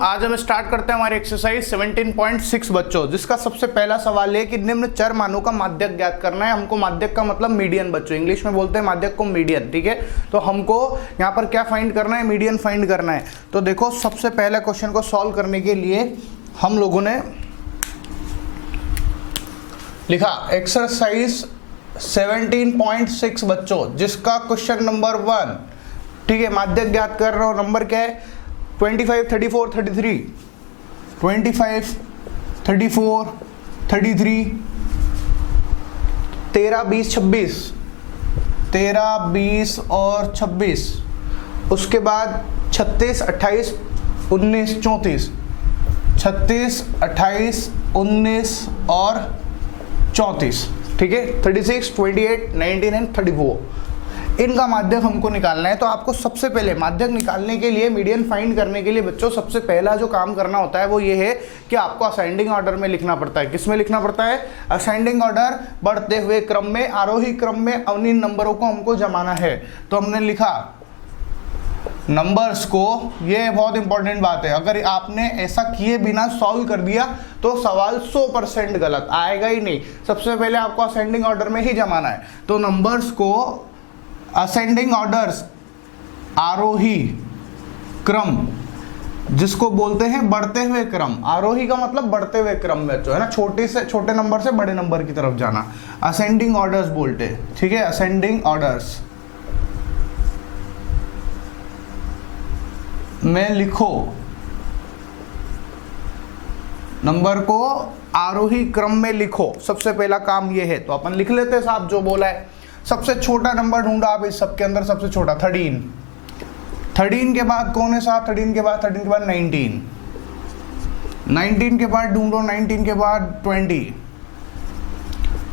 आज हम स्टार्ट करते हैं हमारी एक्सरसाइज 17.6 बच्चों, जिसका सबसे पहला सवाल है कि निम्न चर मानों का माध्यक ज्ञात करना है। हमको माध्यक का मतलब मीडियन बच्चों, इंग्लिश में बोलते हैं माध्यक को मीडियन, ठीक है। तो हमको यहाँ पर क्या फाइंड करना है, मीडियन फाइंड करना है। तो देखो सबसे पहले क्वेश्चन को सॉल्व करने के लिए हम लोगों ने लिखा एक्सरसाइज 17.6 बच्चों, जिसका क्वेश्चन नंबर 1, ठीक है, माध्यक ज्ञात कर रहा हूं। नंबर क्या है 25, 34, 33, 25, 34, 33, 13, 20, 26, 13, 20 और 26, उसके बाद 36, 28, 19, 34, 36, 28, 19 और 34, ठीक है, 36, 28, 19 एंड 34, इनका माध्यक हमको निकालना है। तो आपको सबसे पहले माध्यक निकालने के लिए, मीडियन फाइंड करने के लिए बच्चों सबसे पहला जो काम करना होता है वो ये है कि आपको असेंडिंग ऑर्डर में लिखना पड़ता है। किस में लिखना पड़ता है? असेंडिंग ऑर्डर, बढ़ते हुए क्रम में, आरोही क्रम में इन नंबरों को हमको जमाना है। तो हमने लिखा नंबर्स को, ये बहुत इंपॉर्टेंट बात है, अगर आपने ऐसा किए बिना सॉल्व कर दिया तो सवाल 100% गलत आएगा ही नहीं। सबसे पहले आपको असेंडिंग ऑर्डर में ही जमाना है। तो नंबर्स को असेंडिंग ऑर्डर्स, आरोही क्रम, जिसको बोलते हैं बढ़ते हुए क्रम। आरोही का मतलब बढ़ते हुए क्रम में बच्चों, है ना, छोटे से छोटे नंबर से बड़े नंबर की तरफ जाना, असेंडिंग ऑर्डर्स बोलते हैं, ठीक है। असेंडिंग ऑर्डर्स में लिखो नंबर को, आरोही क्रम में लिखो। सबसे पहला काम ये है, तो अपन लिख लेते हैं साहब जो बोला है। सबसे छोटा नंबर ढूंढा आप इस सबके अंदर, सबसे छोटा 13, 13 के बाद कौन है साहब? 13 के बाद 19, 19 के बाद ढूंढो, 19 के बाद 20,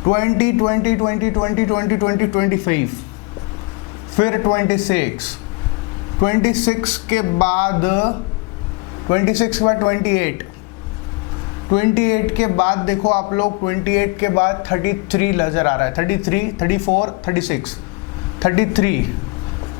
20, 20, 20, 20, 20, 20, 25, फिर 26, 26 के बाद 28, 28 के बाद देखो आप लोग, 28 के बाद 33 नजर आ रहा है, 33, 34, 36, 33,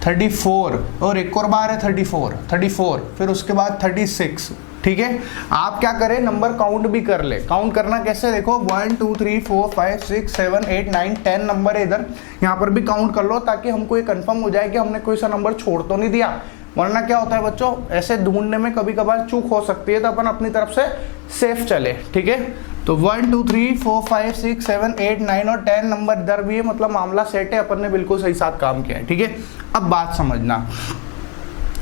34 और एक और बार है 34, फिर उसके बाद 36, ठीक है। आप क्या करें, नंबर काउंट भी कर ले। काउंट करना कैसे, देखो 1 2 3 4 5 6 7 8 9 10 नंबर है इधर, यहाँ पर भी काउंट कर लो ताकि हमको ये कंफर्म हो जाए कि हमने कोई सा नंबर छोड़ तो नहीं दिया। वरना क्या होता है बच्चों, ऐसे ढूंढने में कभी कभार चूक हो सकती है, तो अपन अपनी तरफ से सेफ चले, ठीक है। तो 1 2 3 4 5 6 7 8 9 और 10 नंबर इधर भी है, मतलब मामला सेट है, अपन ने बिल्कुल सही साथ काम किया है, ठीक है। अब बात समझना,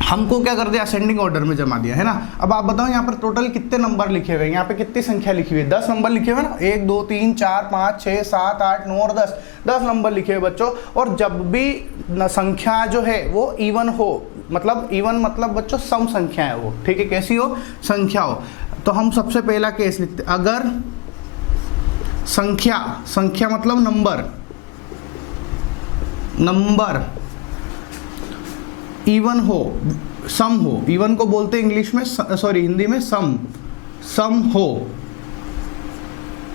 हमको क्या कर दिया, असेंडिंग ऑर्डर में जमा दिया, है ना। अब आप बताओ यहाँ पर टोटल कितने नंबर लिखे हुए हैं, यहाँ पे कितनी संख्या लिखी हुई है? 10 नंबर लिखे हुए ना, 1 2 3 4 5 6 7 8 9 और 10 नंबर लिखे हुए बच्चों। और जब भी संख्या जो है वो इवन हो, मतलब इवन मतलब बच्चों सम संख्या है वो, ठीक है, कैसी हो, संख्या हो, तो हम सबसे पहला केस लिखते, अगर संख्या मतलब नंबर इवन हो, सम हो, इवन को बोलते हैं इंग्लिश में, सॉरी हिंदी में सम हो,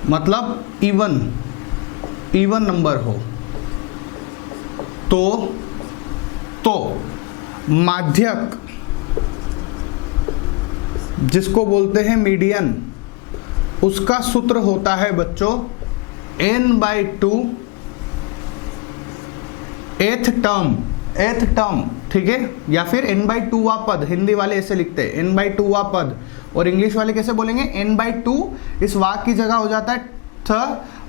मतलब इवन नंबर हो, तो माध्यक, जिसको बोलते हैं मीडियन, उसका सूत्र होता है बच्चों n/2 एथ टर्म, ठीक है, या फिर n/2 पद, हिंदी वाले ऐसे लिखते हैं n/2 पद, और इंग्लिश वाले कैसे बोलेंगे, n/2 इस वाक की जगह हो जाता है थ,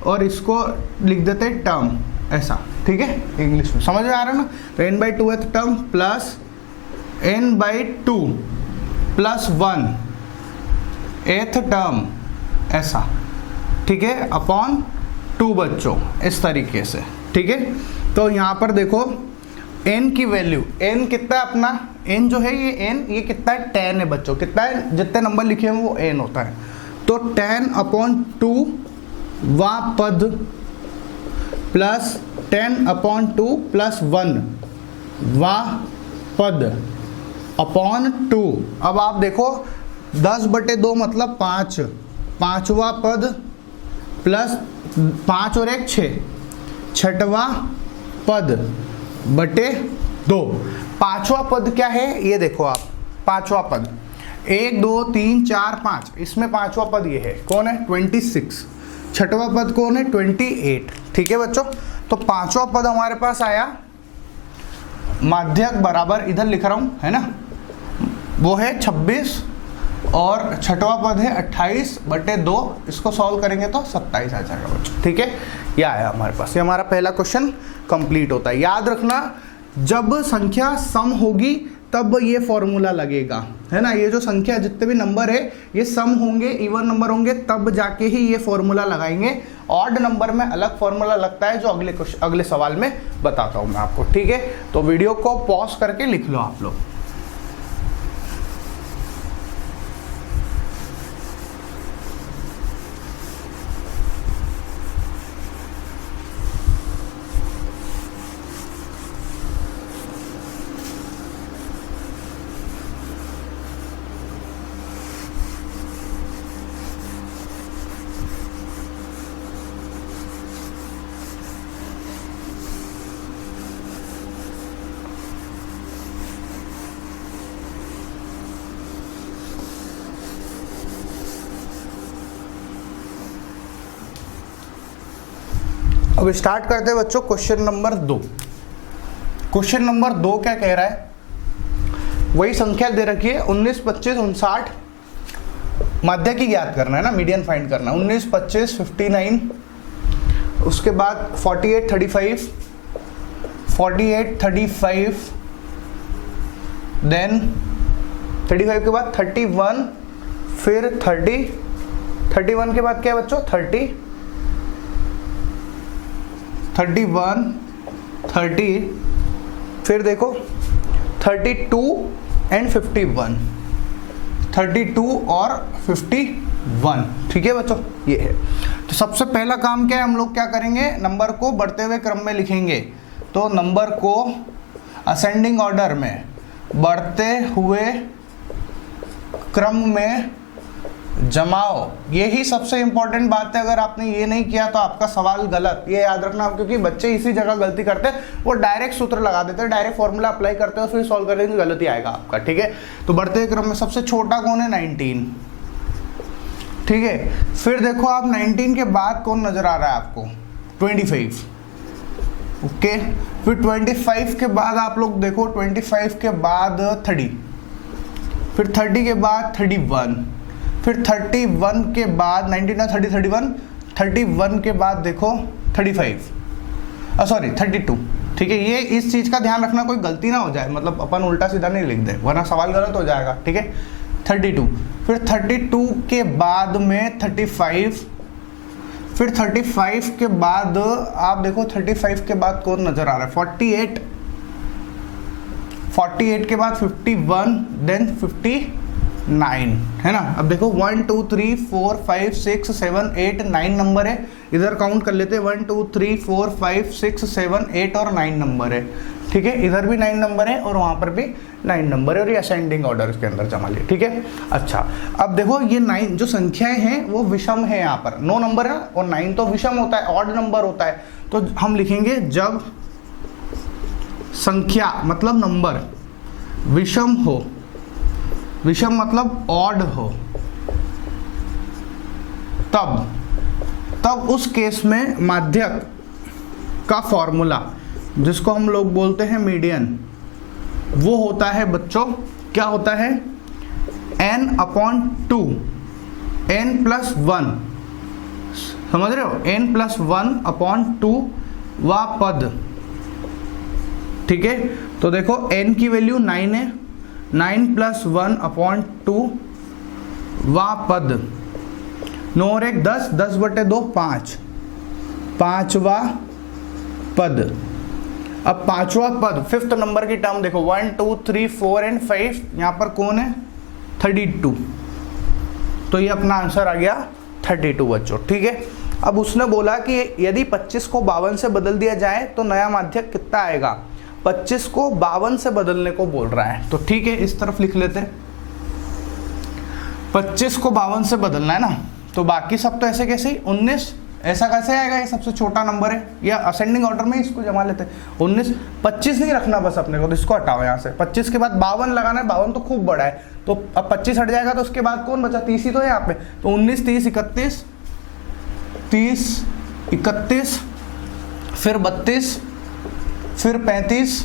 और इसको लिख देते हैं टर्म, ऐसा, ठीक है, इंग्लिश में समझ में आ रहा है ना। तो n/2 th term plus n/2 plus 1 th term, ऐसा, ठीक है, अपॉन 2 बच्चों, इस तरीके से, ठीक है। तो यहाँ पर देखो n की वैल्यू, n कितना है अपना, n जो है ये n, ये कितना है, 10 है बच्चों, कितना है, जितने नंबर लिखे हैं वो n होता है। तो 10/2 वा पद प्लस 10/2 प्लस 1 वा पद अपॉन 2। अब आप देखो 10/2 मतलब 5, 5वां पद प्लस 5 और 1 6, 6वां पद बटे 2। पांचवा पद क्या है ये देखो आप, पांचवा पद 1 2 3 4 5, इसमें पांचवा पद ये है, कौन है 26, छठवां पद कौन है 28। ठीक है बच्चों, तो पांचवा पद हमारे पास आया माध्यक बराबर, इधर लिख रहा हूं है ना, वो है 26 और छठवां पद है 28/2, इसको सॉल्व करेंगे तो 27 आ जाएगा बच्चों। ठीक है, यह आया हमारे पास, ये हमारा पहला क्वेश्चन कंप्लीट होता है। याद रखना जब संख्या सम होगी तब ये फॉर्मूला लगेगा, है ना, ये जो संख्या जितने भी नंबर है ये सम होंगे, इवन नंबर होंगे, तब जाके ही ये फॉर्मूला लगाएंगे। ऑड नंबर में अलग फॉर्मूला लगता है जो अगले सवाल में बताता हूं मैं आपको। ठीक है, तो वीडियो को पॉज करके लिख लो आप लोग। अब स्टार्ट करते हैं बच्चों क्वेश्चन नंबर 2। क्वेश्चन नंबर 2 क्या कह रहा है, वही संख्या दे रखी है 19 25 59, माध्य की ज्ञात करना है ना, मीडियन फाइंड करना। 19 25 59, उसके बाद 48 35, 48 35, देन 35 के बाद 31, फिर 30, 31 के बाद क्या है बच्चों 30, 31 30, फिर देखो 32 एंड 51, 32 और 51। ठीक है बच्चों, ये है। तो सबसे पहला काम क्या है, हम लोग क्या करेंगे, नंबर को बढ़ते हुए क्रम में लिखेंगे। तो नंबर को असेंडिंग ऑर्डर में बढ़ते हुए क्रम में जमाओ, यही सबसे इंपॉर्टेंट बात है। अगर आपने ये नहीं किया तो आपका सवाल गलत, ये याद रखना, क्योंकि बच्चे इसी जगह गलती करते हैं, वो डायरेक्ट सूत्र लगा देते हैं, डायरेक्ट फॉर्मूला अप्लाई करते हैं और फिर सॉल्व करेंगे, गलती आएगा आपका। ठीक है, तो बढ़ते क्रम में सबसे छोटा कौन है 19। ठीक है, फिर देखो आप 19 के बाद कौन नजर आ रहा है आपको 25। ओके, फिर 25 के बाद आप लोग देखो 25 के बाद 30, फिर 30 के बाद 31, फिर 31 के बाद 19 ना 30 31, 31 के बाद देखो 35, सॉरी 32। ठीक है, ये इस चीज का ध्यान रखना, कोई गलती ना हो जाए, मतलब अपन उल्टा सीधा नहीं लिख दे वरना सवाल गलत हो जाएगा। ठीक है, 32, फिर 32 के बाद में 35, फिर 35 के बाद आप देखो 35 के बाद कौन नजर आ रहा है 48, 48 के बाद 51, देन 59, है ना। अब देखो 1 2 3 4 5 6 7 8 9 नंबर है, इधर काउंट कर लेते हैं 1 2 3 4 5 6 7 8 और 9 नंबर है। ठीक है, इधर भी 9 नंबर है और वहां पर भी 9 नंबर है, और ये असेंडिंग ऑर्डर के अंदर जमा लिए। ठीक है, अच्छा अब देखो ये 9 जो संख्याएं हैं वो विषम है, यहाँ पर 9 नंबर है और 9 तो विषम होता है, ऑड नंबर होता है। तो हम लिखेंगे जब संख्या मतलब नंबर विषम हो, विषम मतलब ऑड हो, तब उस केस में माध्यक का फॉर्मूला जिसको हम लोग बोलते हैं मीडियन, वो होता है बच्चों, क्या होता है n/2, n+1, समझ रहे हो, n+1/2 वा पद। ठीक है, तो देखो n की वैल्यू 9 है, 9+1/2 वा पद, 9 और 1 10, 10/2 5, 5वां पद। अब 5वां पद फिफ्थ नंबर की टर्म देखो 1 2 3 4 एंड 5, यहां पर कौन है 32, तो ये अपना आंसर आ गया 32 बच्चों। ठीक है, अब उसने बोला कि यदि 25 को 52 से बदल दिया जाए तो नया माध्यक कितना आएगा, 25 को 52 से बदलने को बोल रहा है। तो ठीक है, इस तरफ लिख लेते हैं, 25 को 52 से बदलना है ना, तो बाकी सब तो ऐसे कैसे 19, ऐसा कैसे आएगा, ये सबसे छोटा नंबर है, या असेंडिंग ऑर्डर में इसको जमा लेते हैं। 19 25 नहीं रखना बस अपने को, तो इसको हटाओ यहाँ से, 25 के बाद 52 लगाना है, 52 तो खूब बड़ा है, तो अब 25 हट जाएगा तो उसके बाद कौन बचा, 30 ही तो है यहाँ पे, तो 19, 30, 31, 30, 31, फिर 32, फिर 35,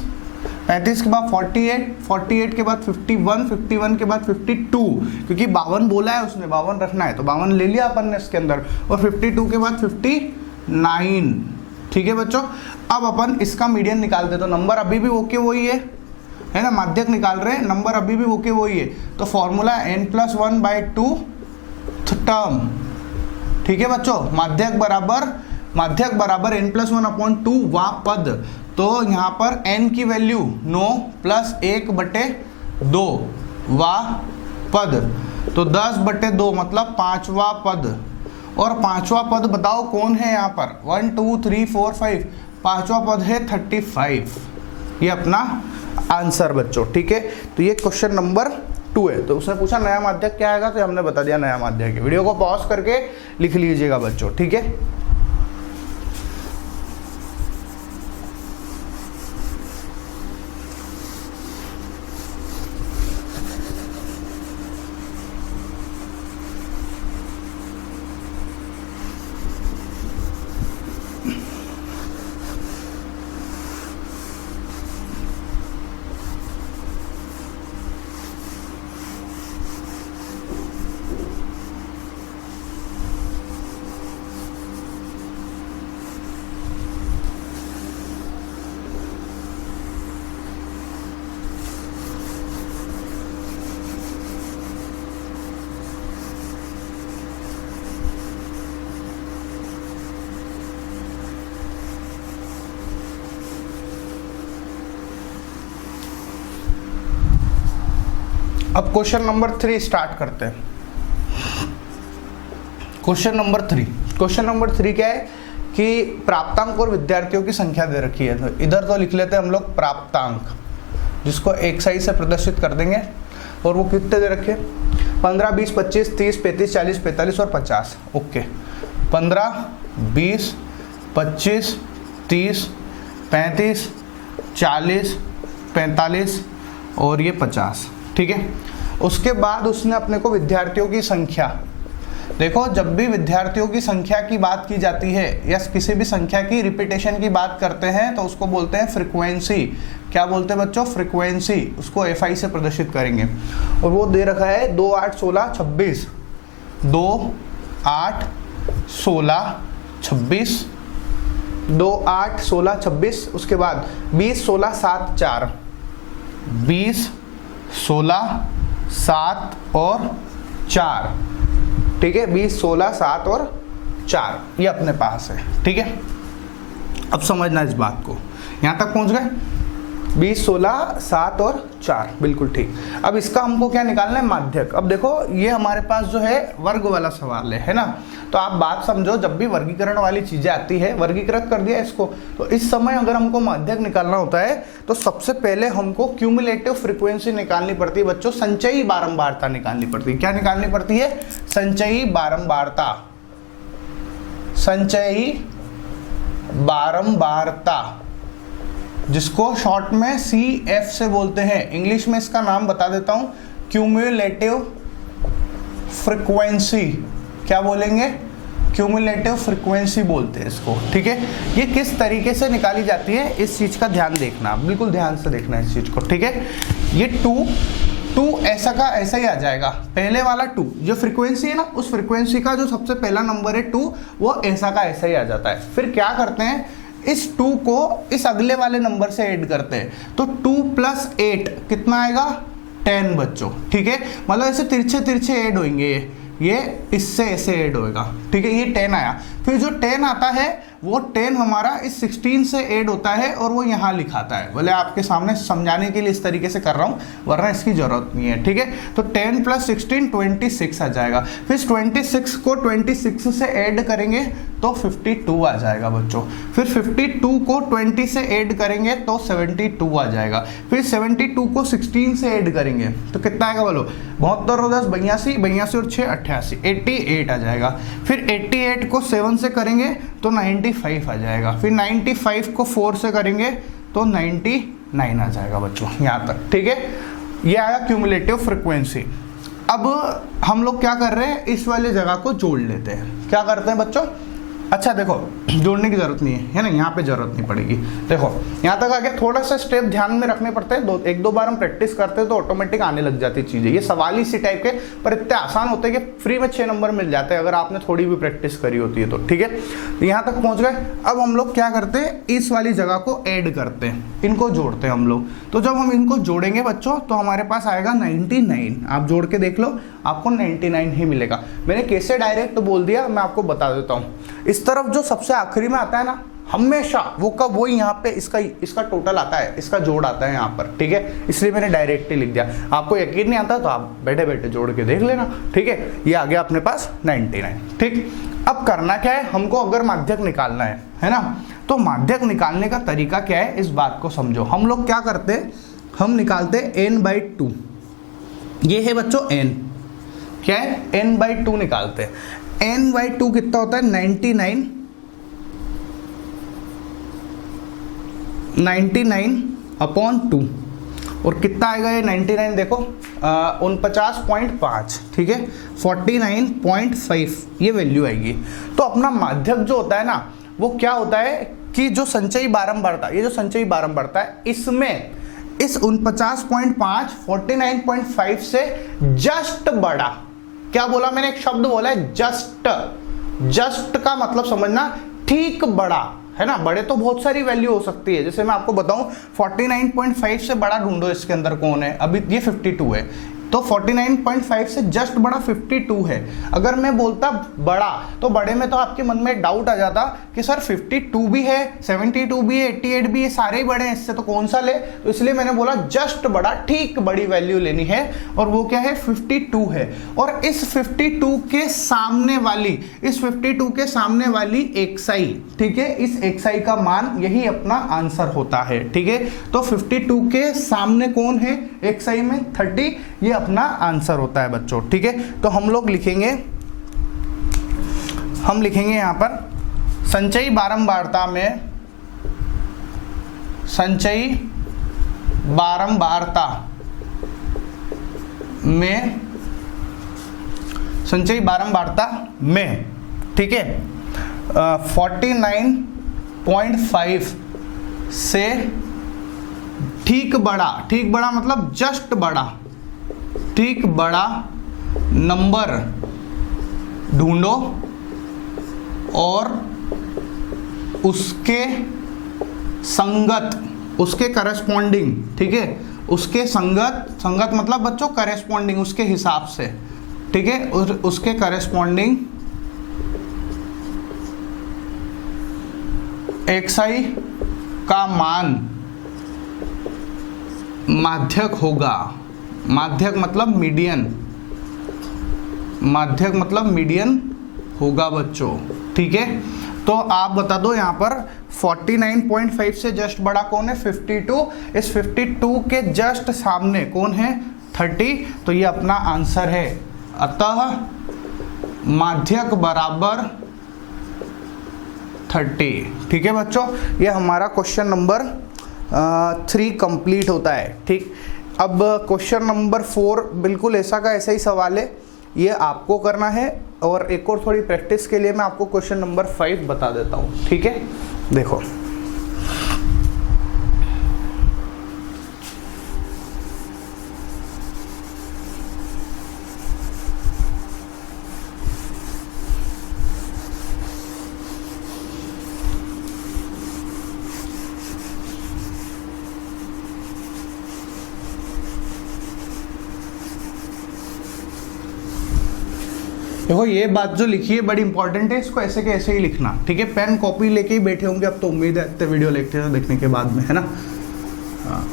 35 के बाद 48, 48 के बाद 51, 51 के बाद 52, क्योंकि 52 बोला है उसने, 52 रखना है तो 52 ले लिया अपन ने इसके अंदर, और 52 के बाद 59। ठीक है बच्चों, अब अपन इसका मीडियन निकालते, तो नंबर अभी भी ओके वही है ना, माध्यक निकाल रहे हैं, नंबर अभी भी ओके वही है, तो फॉर्मूला n+1/2 टर्म। ठीक है बच्चों, माध्यक बराबर n+1/2 वा पद, तो यहाँ पर n की वैल्यू 9 + 1/2 वा पद, तो 10/2 मतलब 5वां पद, और 5वां पद बताओ कौन है यहाँ पर, 1 2 3 4 5, 5वां पद है 35। ये अपना आंसर बच्चों। ठीक है, तो ये क्वेश्चन नंबर 2 है। तो उसने पूछा नया माध्यक क्या आएगा, तो हमने बता दिया नया माध्यक है। वीडियो को पॉज करके लिख लीजिएगा बच्चों। ठीक है, अब क्वेश्चन नंबर 3 स्टार्ट करते हैं। क्वेश्चन नंबर 3 क्या है कि प्राप्तांक और विद्यार्थियों की संख्या दे रखी है, तो इधर तो लिख लेते हैं हम लोग प्राप्तांक, जिसको एक साइड से प्रदर्शित कर देंगे, और वो कितने दे रखे, 15, 20, 25, 30, 35, 40, 45 और 50। ओके, 15, 20, 25, 30, 35, 40, 45 और ये 50। ठीक है, उसके बाद उसने अपने को विद्यार्थियों की संख्या, देखो जब भी विद्यार्थियों की संख्या की बात की जाती है या किसी भी संख्या की रिपीटेशन की बात करते हैं तो उसको बोलते हैं फ्रीक्वेंसी। क्या बोलते हैं बच्चों, फ्रीक्वेंसी। उसको FI से प्रदर्शित करेंगे, और वो दे रखा है 2, 8, 16, 26, 2, 8, 16, 26, 2, 8, 16, 26, उसके बाद 20, 16, 7, 4, 20, 16, 7 और 4। ठीक है, 20, 16, 7 और 4 ये अपने पास है। ठीक है, अब समझना इस बात को, यहां तक पहुंच गए, 20, 16, 7 और 4, बिल्कुल ठीक। अब इसका हमको क्या निकालना है, माध्यक। अब देखो ये हमारे पास जो है वर्ग वाला सवाल है ना, तो आप बात समझो, जब भी वर्गीकरण वाली चीजें आती है, वर्गीकृत कर दिया इसको, तो इस समय अगर हमको माध्यक निकालना होता है तो सबसे पहले हमको क्यूमुलेटिव फ्रीक्वेंसी निकालनी पड़ती है बच्चों, संचयी बारंबारता निकालनी पड़ती है। क्या निकालनी पड़ती है, संचयी बारंबारता, संचयी बारंबारता, जिसको शॉर्ट में CF से बोलते हैं। इंग्लिश में इसका नाम बता देता हूं, क्यूमुलेटिव फ्रीक्वेंसी। क्या बोलेंगे, क्यूमुलेटिव फ्रीक्वेंसी बोलते हैं इसको। ठीक है, ये किस तरीके से निकाली जाती है इस चीज का ध्यान देखना, बिल्कुल ध्यान से देखना इस चीज को। ठीक है, ये 2 ऐसा का ऐसा ही आ जाएगा, पहले वाला 2 जो फ्रीक्वेंसी है ना, उस फ्रीक्वेंसी का जो सबसे पहला नंबर है 2, वो ऐसा का ऐसा ही आ जाता है। फिर क्या करते हैं, इस 2 को इस अगले वाले नंबर से ऐड करते हैं, तो 2 + 8 कितना आएगा, 10 बच्चों। ठीक है, मतलब ऐसे तिरछे ऐड होंगे, ये इससे ऐसे ऐड होएगा। ठीक है, ये 10 आया, फिर जो 10 आता है वो 10 हमारा इस 16 से ऐड होता है और वो यहाँ लिखाता है। बोले आपके सामने समझाने के लिए इस तरीके से कर रहा हूँ, वरना इसकी जरूरत नहीं है। ठीक है, तो 10 + 16 26 आ जाएगा, फिर 26 को 26 से ऐड करेंगे तो 52 आ जाएगा बच्चों, फिर 52 को 20 से ऐड करेंगे तो 72 आ जाएगा, फिर 72 को 16 से ऐड करेंगे तो कितना आएगा बोलो, 72 और 10 82, 82 और 6 88, 88 आ जाएगा, फिर 88 को 7 से करेंगे तो 95 आ जाएगा, फिर 95 को 4 से करेंगे तो 99 आ जाएगा बच्चों, यहाँ तक। ठीक है, ये आया क्यूमुलेटिव फ्रीक्वेंसी। अब हम लोग क्या कर रहे हैं, इस वाले जगह को जोड़ लेते हैं। क्या करते हैं बच्चों, अच्छा देखो जोड़ने की जरूरत नहीं है ना, यहाँ पे जरूरत नहीं पड़ेगी। देखो यहाँ तक आ गया, थोड़ा सा स्टेप ध्यान में रखने पड़ते हैं, एक दो बार हम प्रैक्टिस करते हैं तो ऑटोमेटिक आने लग जाती चीजें। ये सवाल इसी टाइप के पर इतने आसान होते हैं कि फ्री में 6 नंबर मिल जाते हैं अगर आपने थोड़ी भी प्रैक्टिस करी होती है तो। ठीक है, यहाँ तक पहुंच गए। अब हम लोग क्या करते हैं, इस वाली जगह को ऐड करते हैं, इनको जोड़ते हैं हम लोग। तो जब हम इनको जोड़ेंगे बच्चों तो हमारे पास आएगा 99। आप जोड़ के देख लो, आपको 99 ही मिलेगा। मैंने कैसे डायरेक्ट बोल दिया मैं आपको बता देता हूँ। इस तरफ जो सबसे आखिरी में आता है ना, हमेशा वो यहाँ पे इसका टोटल आता है, इसका जोड़ आता है यहाँ पर। ठीक है, इसलिए मैंने डायरेक्ट ही लिख दिया। आपको यकीन नहीं आता तो आप बैठे बैठे जोड़ के देख लेना। ठीक है, ये आ गया अपने पास 99। ठीक, अब करना क्या है, हमको अगर माध्यक निकालना है ना, तो माध्यक निकालने का तरीका क्या है, इस बात को समझो। हम लोग क्या करते हैं, हम निकालते हैं n/2। ये है बच्चों n, क्या है, n/2 निकालते हैं। n/2 कितना होता है, 99/2। और कितना आएगा ये 99, देखो 49.5। ठीक है, 49.5 ये वैल्यू आएगी। तो अपना माध्यक जो होता है ना, वो क्या होता है कि जो संचयी बारंबारता, ये जो संचयी बारंबारता है, इसमें इस 49.5 49.5 से जस्ट बड़ा, क्या बोला मैंने, एक शब्द बोला है जस्ट। जस्ट का मतलब समझना, ठीक बड़ा, है ना। बड़े तो बहुत सारी वैल्यू हो सकती है, जैसे मैं आपको बताऊं 49.5 से बड़ा ढूंढो, इसके अंदर कौन है, अभी ये 52 है, तो 49.5 से जस्ट बड़ा 52 है। अगर मैं बोलता बड़ा, तो बड़े में तो आपके मन में डाउट आ जाता कि सर 52 भी है, 72 भी है, 88 भी है, सारे ही बड़े हैं, इससे तो कौन सा ले। तो इसलिए मैंने बोला जस्ट बड़ा, ठीक बड़ी वैल्यू लेनी है, और वो क्या है, 52 है। और इस 52 के सामने वाली, इस 52 के सामने वाली xi, ठीक है, इस xi का मान यही अपना आंसर होता है। ठीक है, तो 52 के सामने कौन है, xi में 30, ये अपना आंसर होता है बच्चों। ठीक है, तो हम लोग लिखेंगे, यहां पर संचयी बारंबारता में, संचयी बारंबारता में, ठीक है, 49.5 से ठीक बड़ा मतलब जस्ट बड़ा, ठीक बड़ा नंबर ढूंढो और उसके संगत, उसके करस्पॉन्डिंग, ठीक है, उसके संगत मतलब बच्चों करस्पॉन्डिंग, उसके हिसाब से, ठीक है, उसके करस्पॉन्डिंग xi का मान माध्यक होगा। माध्यक मतलब मीडियन होगा बच्चों। ठीक है, तो आप बता दो यहाँ पर 49.5 से जस्ट बड़ा कौन है, 52। इस 52 के जस्ट सामने कौन है, 30। तो ये अपना आंसर है। अतः माध्यक बराबर 30। ठीक है बच्चों, ये हमारा क्वेश्चन नंबर 3 कंप्लीट होता है। ठीक, अब क्वेश्चन नंबर 4 बिल्कुल ऐसा का ऐसा ही सवाल है, ये आपको करना है। और एक और थोड़ी प्रैक्टिस के लिए मैं आपको क्वेश्चन नंबर 5 बता देता हूँ। ठीक है, देखो देखो, ये बात जो लिखी है बड़ी इंपॉर्टेंट है, इसको ऐसे के ऐसे ही लिखना। ठीक है, पेन कॉपी लेके ही बैठे होंगे अब तो, उम्मीद है इतने वीडियो लेक्चर देखने के बाद में, है ना। हाँ,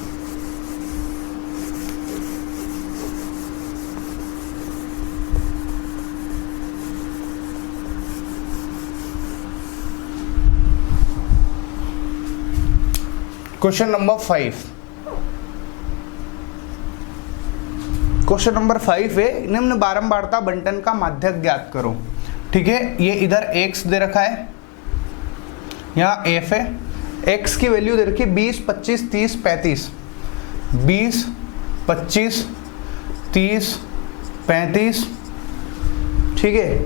क्वेश्चन नंबर 5। क्वेश्चन नंबर 5 है, निम्न बारंबारता बंटन का माध्यक ज्ञात करो। ठीक है, ये इधर x दे रखा है, यहाँ f है, x की वैल्यू दे रखी है 20, 25, 30, 35। 20, 25, 30, 35, ठीक है,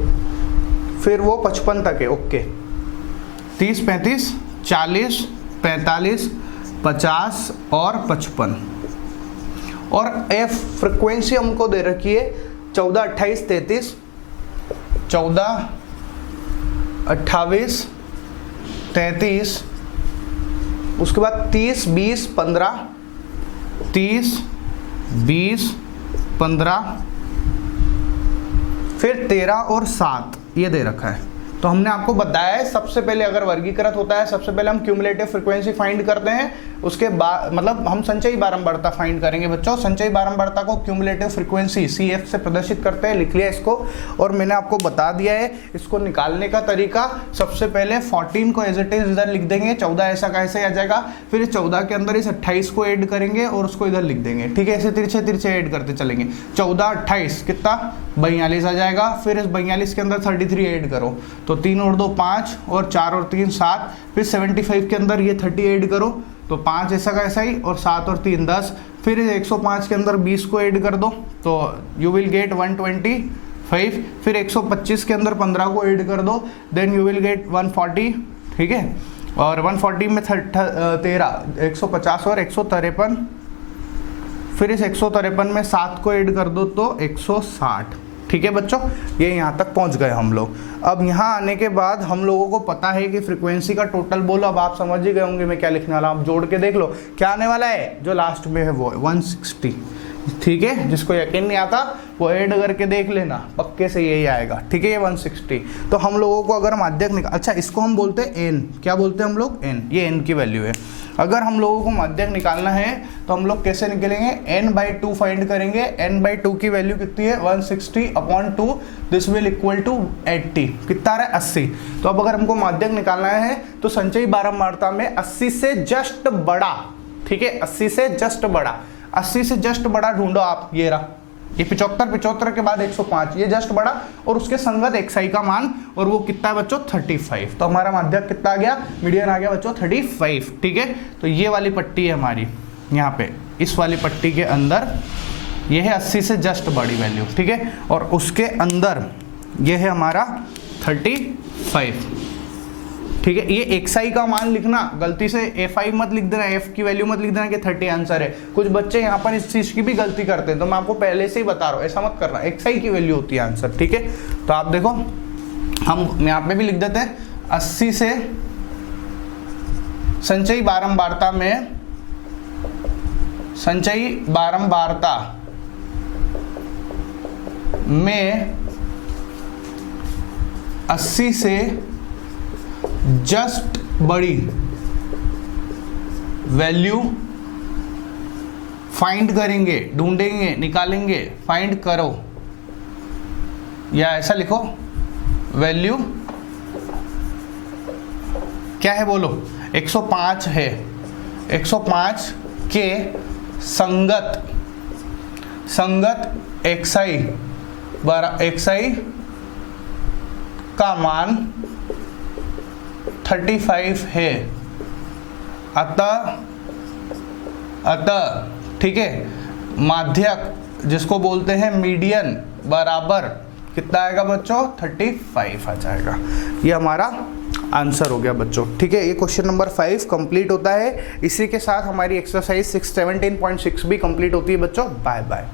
फिर वो 55 तक है, ओके। 30, 35, 40, 45, 50 और 55। और एफ फ्रिक्वेंसी हमको दे रखी है 14, 28, 33, 14, 28, 33, उसके बाद 30, 20, 15, 30, 20, 15, फिर 13 और 7 ये दे रखा है। तो हमने आपको बताया है सबसे पहले अगर वर्गीकृत होता है, सबसे पहले हम क्यूमुलेटिव फ्रीक्वेंसी फाइंड करते हैं, उसके बाद मतलब हम संचयी बारंबारता फाइंड करेंगे बच्चों। संचयी बारंबारता को क्यूमुलेटिव फ्रीक्वेंसी CF से प्रदर्शित करते हैं, लिख लिया इसको। और मैंने आपको बता दिया है इसको निकालने का तरीका। सबसे पहले 14 को एज इट इज इधर लिख देंगे, 14 ऐसा कैसे आ जाएगा, फिर 14 के अंदर इस 28 को ऐड करेंगे और उसको इधर लिख देंगे, ठीक है। ऐसे तिरछे तिरछे ऐड करते चलेंगे। 14, 28 कितना 42 आ जाएगा। फिर इस 42 के अंदर 33 ऐड करो, तो 3 और 2 5 और 4 और 3 7। फिर 75 के अंदर ये 30 ऐड करो, तो 5 ऐसा का ऐसा ही, और 7 और 3 10। फिर 105 के अंदर 20 को ऐड कर दो, तो यू विल गेट 125। फिर 125 के अंदर 15 को ऐड कर दो, देन यू विल गेट 140, ठीक है। और 140 में 13, 150 और 153। फिर इस 153 में 7 को ऐड कर दो तो 160, ठीक है बच्चों। ये यहाँ तक पहुँच गए हम लोग। अब यहाँ आने के बाद हम लोगों को पता है कि फ्रीक्वेंसी का टोटल बोलो। अब आप समझ ही गए होंगे मैं क्या लिखने वाला हूँ, आप जोड़ के देख लो क्या आने वाला है। जो लास्ट में है वो 160, ठीक है। जिसको यकीन नहीं आता वो ऐड करके देख लेना, पक्के से यही आएगा, ठीक है। ये 160। तो हम लोगों को अगर माध्यक निकाल, अच्छा इसको हम बोलते हैं n, क्या बोलते हैं हम लोग, n, ये n की वैल्यू है। अगर हम लोगों को माध्यक निकालना है तो हम लोग कैसे निकलेंगे, n/2 फाइंड करेंगे। n/2 की वैल्यू कितनी है 160/2, दिस विल इक्वल टू 80, कितना आ रहा है 80। तो अब अगर हमको माध्यक निकालना है तो संचयी बारंबारता में 80 से जस्ट बड़ा, ठीक है, 80 से जस्ट बड़ा, 80 से जस्ट बड़ा ढूंढो आप। ये रहा, ये 75 के बाद 105, ये जस्ट बड़ा और उसके संगत xi का मान, और वो कितना है बच्चों 35। तो हमारा माध्यक कितना आ गया, मीडियन आ गया बच्चों 35, ठीक है। तो ये वाली पट्टी है हमारी, यहाँ पे इस वाली पट्टी के अंदर ये है 80 से जस्ट बड़ी वैल्यू, ठीक है। और उसके अंदर ये है हमारा 35, ठीक है। ये xi का मान लिखना, गलती से fi मत लिख देना, f की वैल्यू मत लिख देना कि 30 आंसर है। कुछ बच्चे यहाँ पर इस चीज की भी गलती करते हैं, तो मैं आपको पहले से ही बता रहा हूँ, ऐसा मत करना, xi की वैल्यू होती है आंसर, ठीक है। तो आप देखो हम यहाँ पे भी लिख देते हैं 80 से संचयी बारंबारता में, संचयी बारंबारता में 80 से जस्ट बड़ी वैल्यू फाइंड करेंगे, ढूंढेंगे, निकालेंगे, फाइंड करो, या ऐसा लिखो वैल्यू क्या है बोलो, 105 है। 105 के संगत xi का मान 35 है। अतः ठीक है, माध्यक जिसको बोलते हैं मीडियन बराबर कितना आएगा बच्चों 35 आ जाएगा। ये हमारा आंसर हो गया बच्चों, ठीक है। ये क्वेश्चन नंबर 5 कंप्लीट होता है। इसी के साथ हमारी एक्सरसाइज 17.6 भी कंप्लीट होती है बच्चों। Bye bye.